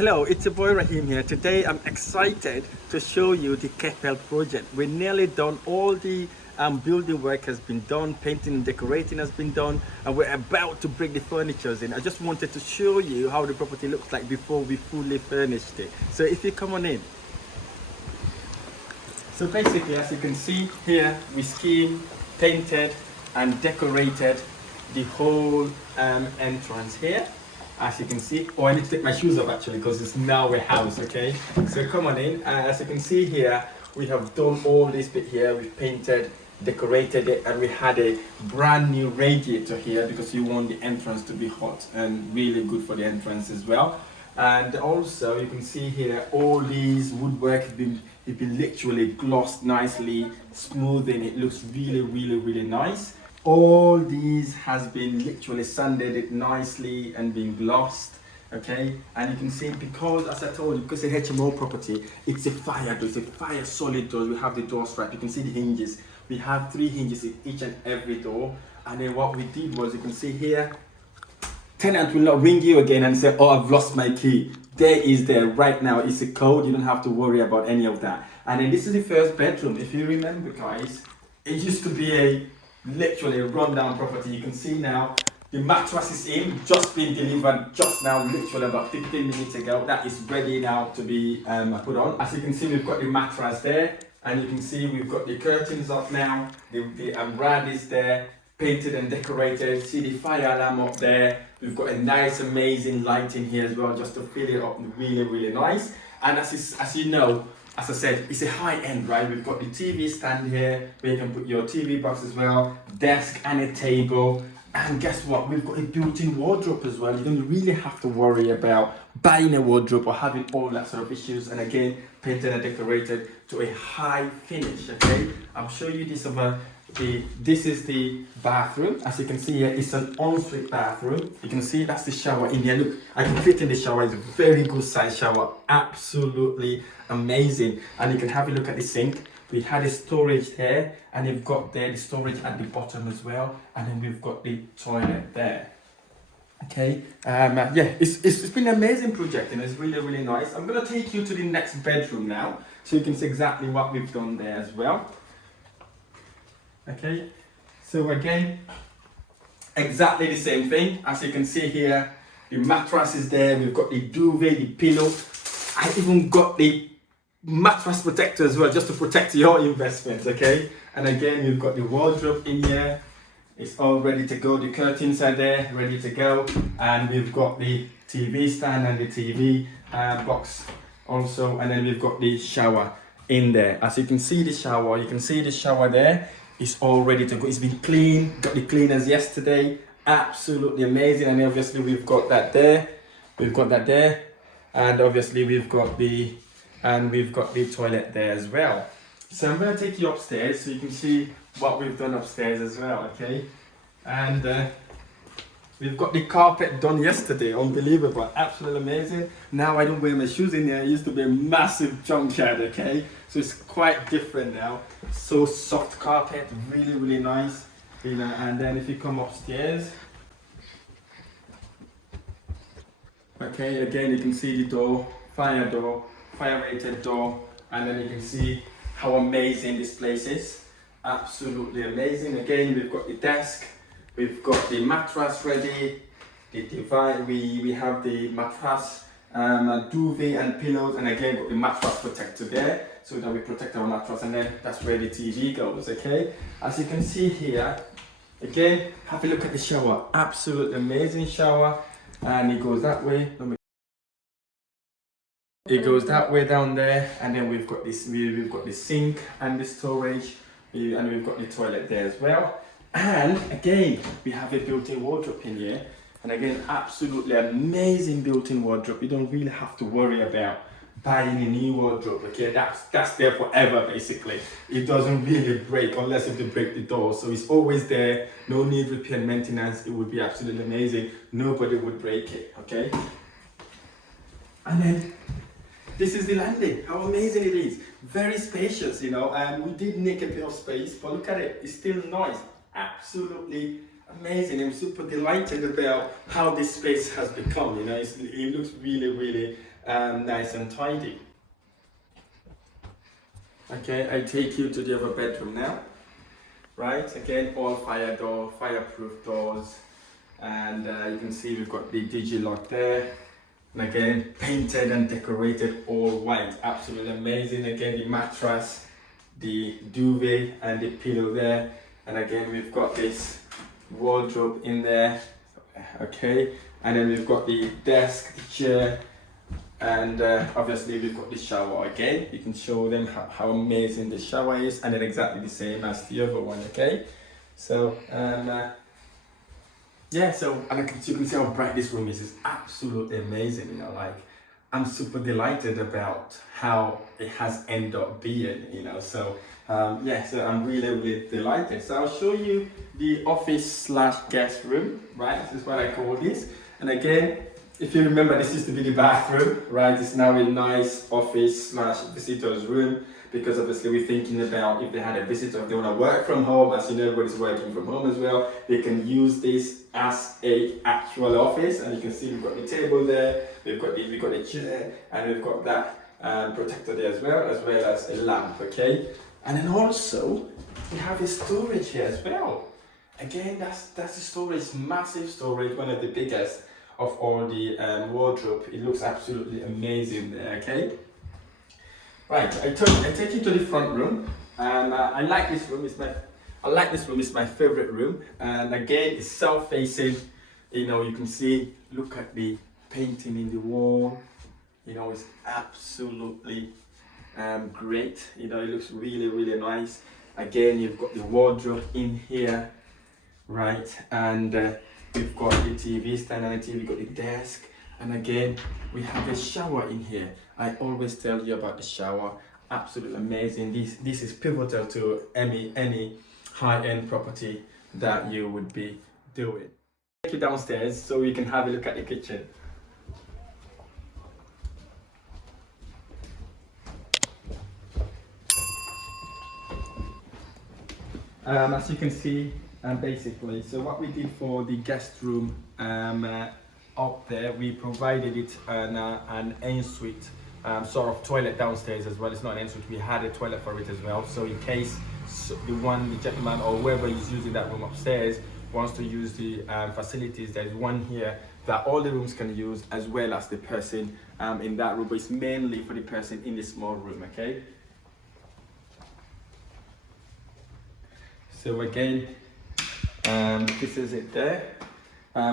Hello, it's your boy Rahim here. Today I'm excited to show you the Kepel project. We're nearly done. All the building work has been done, painting and decorating has been done, and we're about to bring the furniture in. I just wanted to show you how the property looks like before we fully furnished it. So if you come on in. So basically, as you can see here, we schemed, painted and decorated the whole entrance here. As you can see, I need to take my shoes off actually because it's now a house, okay? So come on in. As you can see here, we have done all this bit here. We've painted, decorated it, and we had a brand new radiator here because you want the entrance to be hot and really good for the entrance as well. And also you can see here, all these woodwork have been literally glossed nicely, smoothing. It looks really nice. All these has been literally sanded it nicely and been glossed, okay? And you can see, because as I told you, because it's a HMO property, it's a fire door, it's a fire solid door. We have the door strap, you can see the hinges. We have 3 hinges in each and every door. And then what we did was, you can see here, tenant will not ring you again and say, oh, I've lost my key. There right now. It's a code, you don't have to worry about any of that. And then this is the first bedroom. If you remember, guys, it used to be literally a rundown property. You can see now the mattress is in, just been delivered just now, literally about 15 minutes ago. That is ready now to be put on. As you can see, we've got the mattress there, and you can see we've got the curtains up now. The rad is there, painted and decorated. See the fire alarm up there. We've got a nice, amazing lighting here as well, just to fill it up really nice. And as you know, as I said, it's a high end, right? We've got the TV stand here where you can put your TV box as well, desk and a table. And guess what? We've got a built-in wardrobe as well. You don't really have to worry about buying a wardrobe or having all that sort of issues. And again, painted and decorated to a high finish, okay? I'll show you this over this is the bathroom. As you can see here, it's an ensuite bathroom. You can see that's the shower in here. Look, I can fit in the shower. It's a very good size shower, absolutely amazing. And you can have a look at the sink. We had a storage there, and you've got there the storage at the bottom as well, and then we've got the toilet there. Okay, yeah, it's been an amazing project, and it's really nice. I'm gonna take you to the next bedroom now, so you can see exactly what we've done there as well. Okay, so again, exactly the same thing. As you can see here, the mattress is there. We've got the duvet, the pillow. I even got the mattress protector as well, just to protect your investment, okay? And again, we've got the wardrobe in here. It's all ready to go. The curtains are there, ready to go. And we've got the TV stand and the TV box also. And then we've got the shower in there. As you can see the shower, there. It's all ready to go. It's been cleaned, got the cleaners yesterday. Absolutely amazing. And obviously we've got that there. And obviously we've got the toilet there as well. So I'm gonna take you upstairs so you can see what we've done upstairs as well, okay? And we've got the carpet done yesterday, unbelievable, absolutely amazing. Now I don't wear my shoes in there. It used to be a massive junkyard, okay? So it's quite different now. So soft carpet, really nice. You know, and then if you come upstairs, okay, again you can see the door, fire rated door, and then you can see how amazing this place is. Absolutely amazing. Again, we've got the desk, we've got the mattress ready, the divide, we have the mattress, duvet and pillows, and again got the mattress protector there so that we protect our mattress, and then that's where the TV goes, okay? As you can see here, again, have a look at the shower. Absolutely amazing shower, and it goes that way. It goes that way down there, and then we've got this. We've got the sink and the storage, and we've got the toilet there as well. And again, we have a built-in wardrobe in here, and again, absolutely amazing built-in wardrobe. You don't really have to worry about buying a new wardrobe. Okay, that's there forever basically. It doesn't really break unless if you break the door, so it's always there. No need repair and maintenance. It would be absolutely amazing. Nobody would break it. Okay, and then this is the landing. How amazing it is. Very spacious, you know, and we did nick a bit of space, but look at it, it's still nice. Absolutely amazing. I'm super delighted about how this space has become, you know. It looks really nice and tidy. Okay, I take you to the other bedroom now. Right, again, all fireproof doors, and you can see we've got the Digilock there, and again, painted and decorated all white, absolutely amazing. Again, the mattress, the duvet, and the pillow there, and again, we've got this wardrobe in there, okay, and then we've got the desk, the chair, and obviously we've got the shower. Again, you can show them how amazing the shower is, and then exactly the same as the other one. Okay, so yeah, so and you can see how bright this room is. It's absolutely amazing, you know, like I'm super delighted about how it has ended up being, you know. So yeah, so I'm really delighted. So I'll show you the office slash guest room, right? This is what I call this. And again, if you remember, this used to be the bathroom, right? It's now a nice office slash visitor's room, because obviously we're thinking about if they had a visitor, if they want to work from home, as you know, everybody's working from home as well, they can use this as a actual office. And you can see we've got the table there, we've got the chair, and we've got that protector there as well as a lamp, okay? And then also we have a storage here as well. Again, that's the storage, massive storage, one of the biggest of all the wardrobe. It looks absolutely amazing there, okay? Right, I take you to the front room, and I like this room. It's my favorite room, and again, it's south-facing. You know, you can see. Look at the painting in the wall. You know, it's absolutely great. You know, it looks really nice. Again, you've got the wardrobe in here, right? And we've got the TV stand and the TV, we've got the desk, and again we have a shower in here. I always tell you about the shower, absolutely amazing. This is pivotal to any high-end property that you would be doing. Take you downstairs so we can have a look at the kitchen. As you can see, basically, so what we did for the guest room up there, we provided it an ensuite sort of toilet downstairs as well. It's not an ensuite, we had a toilet for it as well. So in case the gentleman or whoever is using that room upstairs wants to use the facilities, there's one here that all the rooms can use, as well as the person in that room, but it's mainly for the person in the small room, okay? So again, this is it there.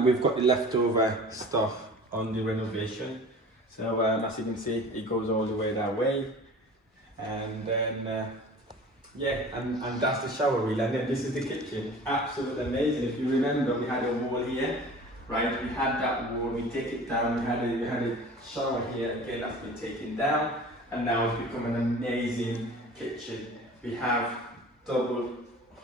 We've got the leftover stuff on the renovation. So as you can see, it goes all the way that way. And then, yeah, and that's the shower wheel. And then this is the kitchen. Absolutely amazing. If you remember, we had a wall here, right? We had that wall, we take it down. We had a shower here. Again, that's been taken down. And now it's become an amazing kitchen. We have double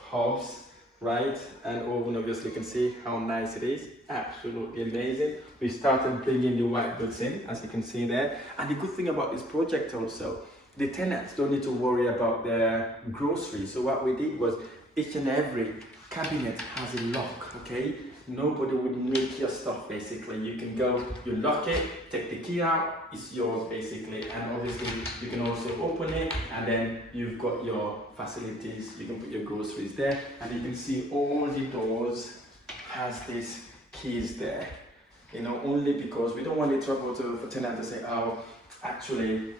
hobs, right, and oven. Obviously you can see how nice it is, absolutely amazing. We started bringing the white goods in, as you can see there. And the good thing about this project also, the tenants don't need to worry about their groceries. So what we did was, each and every cabinet has a lock, okay? Nobody would nick your stuff basically. You can go, you lock it, take the key out, it's yours basically. And obviously you can also open it, and then you've got your facilities, you can put your groceries there. And you can see all the doors has these keys there. You know, only because we don't want the trouble for tenant to say, oh, actually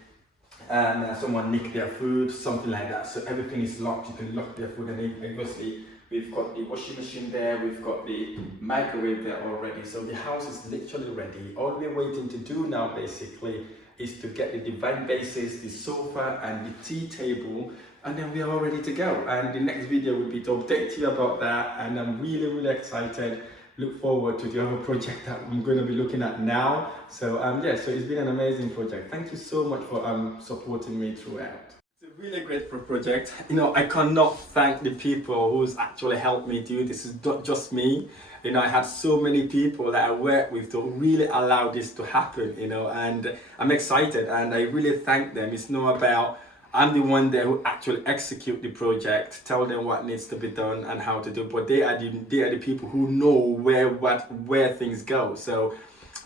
someone nicked their food, something like that. So everything is locked, you can lock their food, and obviously we've got the washing machine there, we've got the microwave there already. So the house is literally ready. All we're waiting to do now basically is to get the divine bases, the sofa and the tea table, and then we are all ready to go. And the next video will be to update you about that, and I'm really excited. Look forward to the other project that I'm going to be looking at now. So yeah, so it's been an amazing project. Thank you so much for supporting me throughout. It's a really great project. You know, I cannot thank the people who's actually helped me do this. Is not just me. You know, I had so many people that I work with to really allow this to happen, you know, and I'm excited and I really thank them. It's not about, I'm the one there who actually execute the project, tell them what needs to be done and how to do, but they are the people who know where things go. So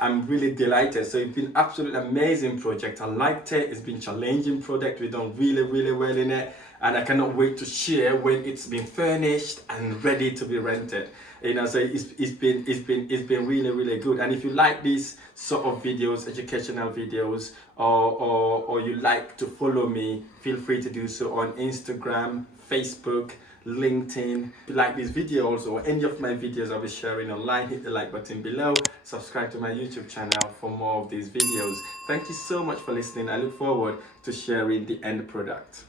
I'm really delighted. So it's been absolutely amazing project. I liked it. It's been challenging project. We've done really well in it, and I cannot wait to share when it's been furnished and ready to be rented. You know, so it's been really good. And if you like these sort of videos, educational videos, or you like to follow me, feel free to do so on Instagram, Facebook, LinkedIn. If you like these videos or any of my videos I'll be sharing online, hit the like button below, subscribe to my YouTube channel for more of these videos. Thank you so much for listening. I look forward to sharing the end product.